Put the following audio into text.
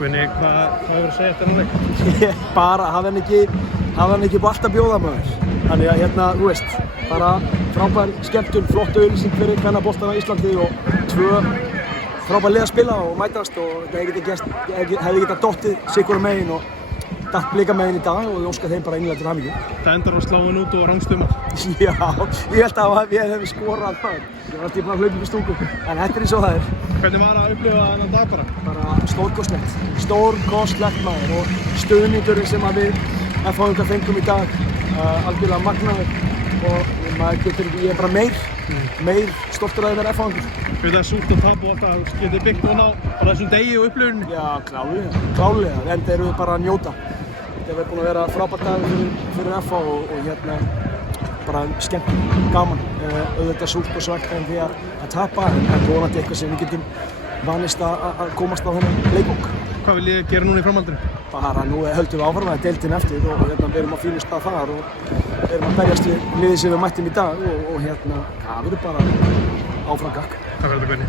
Guðni, hvað hefur að segja þetta leik? Bara, hafði hann ekki allt að bjóða maður. Þannig að hérna, þú veist, bara frábær skemmtun, flott auglýsing fyrir kvennaboltann á Íslandi og 2 frábær lið að spila og mætast og það hefði getað dottið sikkur megin og datt blika megin í dag og ég óska þeim bara einlega til hamingju. Það endar á sláin út og rangstumar. Já, ég held að við hefum skorað maður. Ég var alltaf búinn að hlaupa upp í stúku, en þetta eins og það er. Hvernig var að upplifa þennan dag bara? Bara stórkostlegt maður og stuðningurinn sem við F-fáingar fengum í dag algjörlega magnaður og ég er bara meir stoltur að vera F-fáingur. Það er súrt að tapa og alltaf getið byggt á bara þessum degi og upplifuninni? Já, klálega, en þeir eru bara að njóta. Þetta hefur búin að vera frábær dagur fyrir F-fá og hérna bara skemmt, gaman. Auðvitað súrt og svegt en því að tapa, en vonandi eitthvað sem við getum vanist að komast á þennan leikbók. Hvað vil ég gera núna í framhaldinu? Bara nú höldum við áfram að deildin eftir og hérna við erum á fínu stað þar og erum að berjast við liðið sem við mættum í dag og hérna það verður bara áfram gakk. Takk fyrir þetta, Guðni.